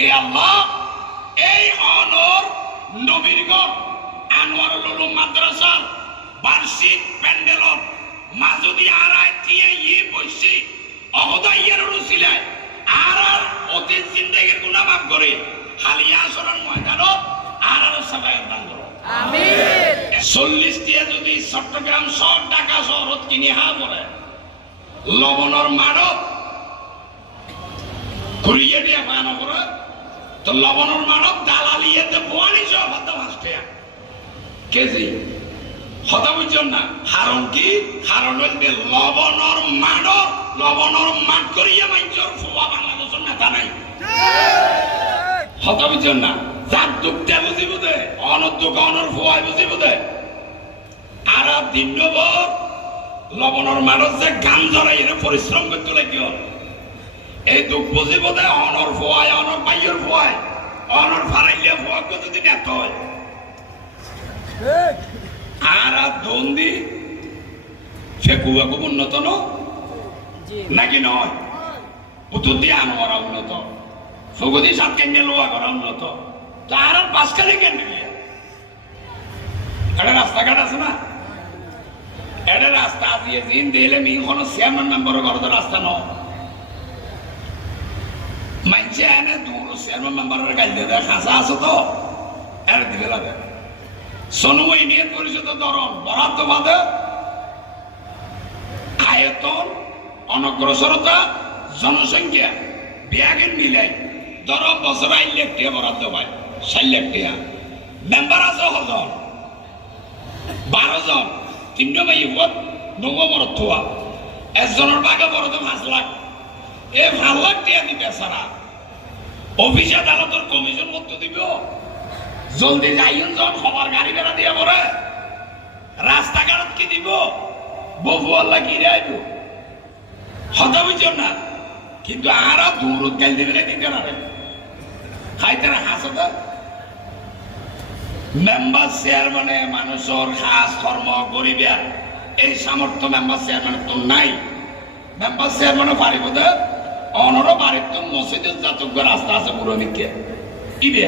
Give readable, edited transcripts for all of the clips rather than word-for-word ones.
হে আল্লাহ, এই অনর নবীরগড় আনোয়ারুল উলুম মাদ্রাসার বার্ষিক প্যান্ডেলর মাজুদি আড়াই দিয়ে বসছি অহদাইয়ের রুসিলায় আর অতীত জিন্দেগির গুনাহ মাফ করে হালিয়া আসরের ময়দানত আর সবাই দান করো আমিন। 40 টিয়া যদি চট্টগ্রাম শহর ঢাকা শহরত কিনে হা বলে লবণর মানব ঘুরিয়ে দিয়ে পানো করে তো লবণর মানব দালালিয়েতে বোয়ানি সহ হতে আসতে কেজি হতা বুঝছেন না। কারণ কি? কারণ হইতে লবণর মানব লবণর মাঠ করিয়া মাইজর ফুয়া বাংলাদেশের নেতা নাই হতা বুঝছেন না। যার দুঃখটা বুঝিব দে অনদ্যুক অনর ফুয়াই বুঝিব দে আর দিন লবণর মানুষ যে গান জড়াই পরিশ্রম করতে লাগিও এই দুঃখ বুঝিব দে অনর ফুয়াই অনর বাইয়ের ফুয়াই অনর ফারাইলে ফুয়া যদি নেত হয় আর দন্দি ফেকুয়া খুব উন্নত নাকি নয় পুতুর দিয়ে আনোয়ারা উন্নত ফগুদি সাত কেন্দ্রে লোয়া করা উন্নত তার আর পাঁচখানে কেন্দ্রে একটা রাস্তাঘাট আছে না এটা রাস্তা দিয়ে দিন দিলে মি কোনো চেয়ারম্যান মেম্বারের ঘর তো রাস্তা নয় মানছে এনে দূর চেয়ারম্যান মেম্বারের গাড়ি দিয়ে খাঁচা আছে তো এর দিকে লাগে সনু ইউনিয়ন পরিষদের ধরন বরাদ্দ বাদে আয়তন অনগ্রসরতা জনসংখ্যা বিয়াগের মিলাই ধর বছর 8 লাখ টাকা বরাদ্দ পায় 4 লাখ টাকা মেম্বার আছে হজন 12 জন 3টা মাই উপর নবমর থোয়া একজনের বাগে বরাদ্দ 5 লাখ এই 5 লাখ টাকা দিবে সারা অফিস আদালতের কমিশন কত দিবে জলদি যাইন জন খবর গাড়ি বেড়া দিয়ে পরে রাস্তাঘাট কি দিব বফু আল্লাহ কি রাইব হতা বুঝছেন না। কিন্তু আর দূর গাল দিবে দিতে পারে খাইতে হাসতে মেম্বার চেয়ারম্যানে মানুষের খাস কর্ম করিবে এই সামর্থ্য মেম্বার চেয়ারম্যানের তো নাই। মেম্বার চেয়ারম্যানে পারিব দে অনর বাড়ির তো মসজিদের জাতক রাস্তা আছে পুরো নিকে ইবে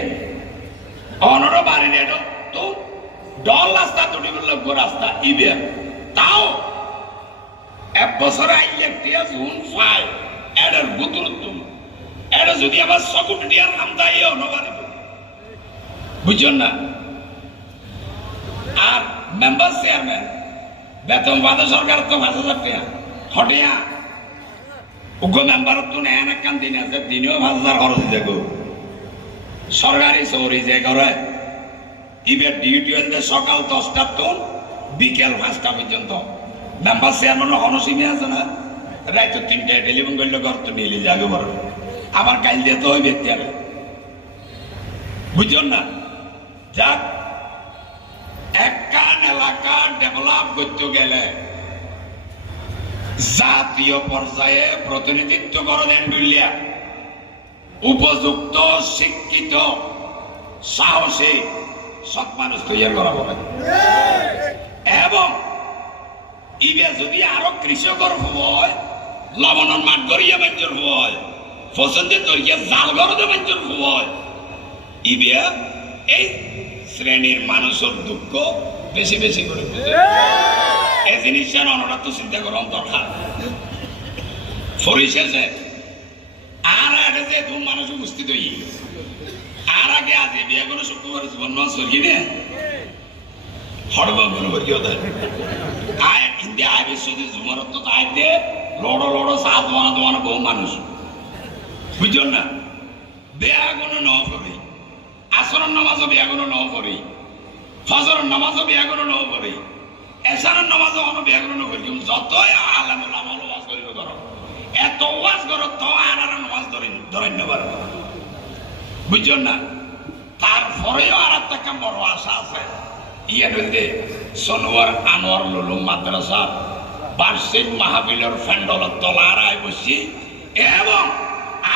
অনর বাড়ির এটা তো ডল রাস্তা দুটি লোক রাস্তা ইবে তাও 1 বছরে 8 লাখ টাকা জুন পায় এটার গুরুত্ব এটা যদি আবার সকট দিয়ার নাম দেয় অনবারিব বুঝছেন না। আর মেম্বার চেয়ারম্যান বেতন পাতে সরকার তো 5,000 টাকা হটিয়া উগ্র মেম্বার তো নেন একখান দিন আছে দিনেও 5,000 খরচ দিয়ে গো সরকারি চৌরি যে করে ইবের ডিউটি হইলে সকাল 10টা তো বিকেল 5টা পর্যন্ত মেম্বার চেয়ারম্যান অনসীমে আছে না রাত 3টায় টেলিফোন করলে ঘর তো নিলে যাবে বড় আবার কাল দিয়ে তো ওই ব্যক্তি আগে বুঝছেন না। যাক একখান এলাকা ডেভেলপ করতে গেলে জাতীয় পর্যায়ে প্রতিনিধিত্ব করেন দুলিয়া উপযুক্ত শিক্ষিত সাহসী সৎ মানুষ তৈরি করা বলে এবং ইবে যদি আরো কৃষকের হয় লবণের মাঠ গড়িয়া বাঞ্চর হয় ফসলের তরিয়া জাল গড়ে বাঞ্চর হয় ইবে এই শ্রেণীর মানুষের দুঃখ বেশি বেশি করে এই জিনিসটা অনরা তো চিন্তা করার দরকার পরিশেষে আর আগে যে তুমি মানুষ উপস্থিত হই আর আগে আছে বিয়ে করে শুক্রবার জীবন নষ্ট কিনে হড়ব মনে কি হতে আয় হিন্দি আয় বিশ্বজি জুমারত তো আয় দিয়ে লড়ো লড়ো চা দোয়ানো দোয়ানো বহু মানুষ বুঝছেন না বেয়া কোনো ন করি আসরের নামাজও বেয়া কোনো ন করি ফজরের নামাজও বেয়া কোনো ন করি এসারের নামাজও কোনো বেয়া কোনো ন করি যতই আলাম ওলামা ওয়াজ করিব করো এত ওয়াজ করো তো আর নামাজ ধরেন পারো বুঝছেন না। তারপরেও আর একটা বড় আশা আছে ইয়ে বলতে সোনোয়ার আনোয়ারুল উলুম মাদ্রাসা বার্ষিক মাহফিলের ফ্যান্ডলের তলার আয় বসছি এবং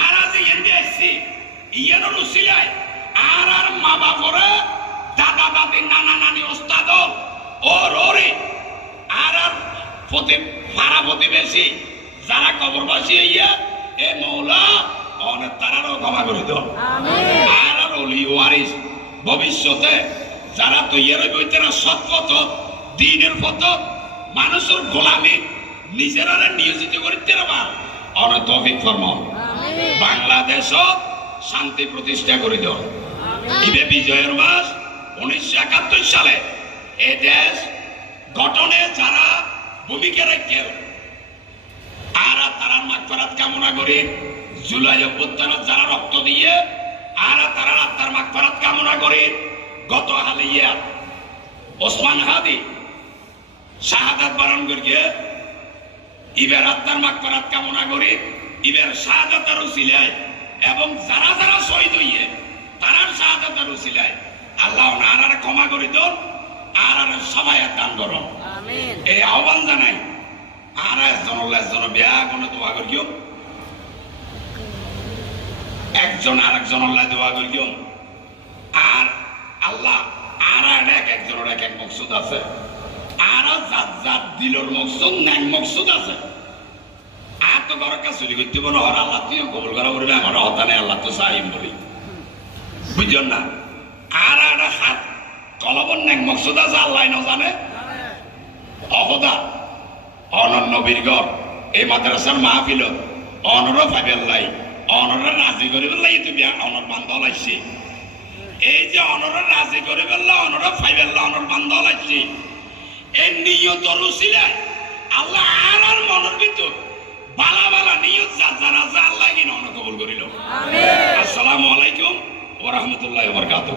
আর আজ এনডি আসছি ইয়ের রুসিলায় আর আর মা বাপরে দাদা দাদি নানা নানি ওস্তাদ ওর ওরে আর আর পাড়া প্রতিবেশী যারা কবরবাসী হইয়া এ মৌলা অনেক তারারও ক্ষমা করে দাও আর আর অলি ওয়ারিস ভবিষ্যতে যারা তৈরি হইতে না সৎ পথ দিনের পথ মানুষের গোলামি নিজেরা নিয়োজিত করিতে পার অনেক তৌফিক ফরম বাংলাদেশ শান্তি প্রতিষ্ঠা করে দাও ইবে বিজয়ের মাস 1971 সালে এই দেশ গঠনে যারা ভূমিকা রাখছে আর তারা মাগফিরাত কামনা করি জুলাই অভ্যুত্থানে যারা রক্ত দিয়ে আর তারা আত্মার মাগফিরাত কামনা করি গত হালিয়া ওসমান হাদি শাহাদাত বরণ করিয়ে ইবের আত্মার মাগফিরাত কামনা করি ইবের শাহাদাতের উসিলায় এবং যারা যারা শহীদ হইয়ে তারার শাহাদাতের উসিলায় আল্লাহ আর ক্ষমা করে দিন আর সবাই দান করুন এই আহ্বান জানাই আর একজন বিয়া কোনো দোয়া করিও একজন আর একজনের দোয়া করিও আর আল্লাহ আর একজনের এক মকসুদ আছে আর যার দিলর মকসুদ ন্যাং মকসুদ আছে আর তো ঘরের কাছে চুরি করতে বলো আর আল্লাহ তুইও কবুল করা বলবে আমার হতা নেই আল্লাহ তো সাহিম বলি বুঝছেন না আর একটা হাত কলবন ন্যাং মকসুদ আছে আল্লাহ না জানে অহদা অনন্য বীরগড় এই মাদ্রাসার মাহফিল অনর ফাইবেল্লাই অনর রাজি করে বেল্লাই তুমি অনর বান্ধব লাগছে এই যে অনর রাজি করে বেল্লা অনর ফাইবেল্লা অনর বান্ধব লাগছে এই নিয়ত রুসিলে আল্লাহ আর মনের ভিতর বালা বালা নিয়ত যারা আছে আল্লাহ কি নন কবুল করিল আসসালামু আলাইকুম ওয়া রাহমাতুল্লাহি ওয়া বারাকাতুহু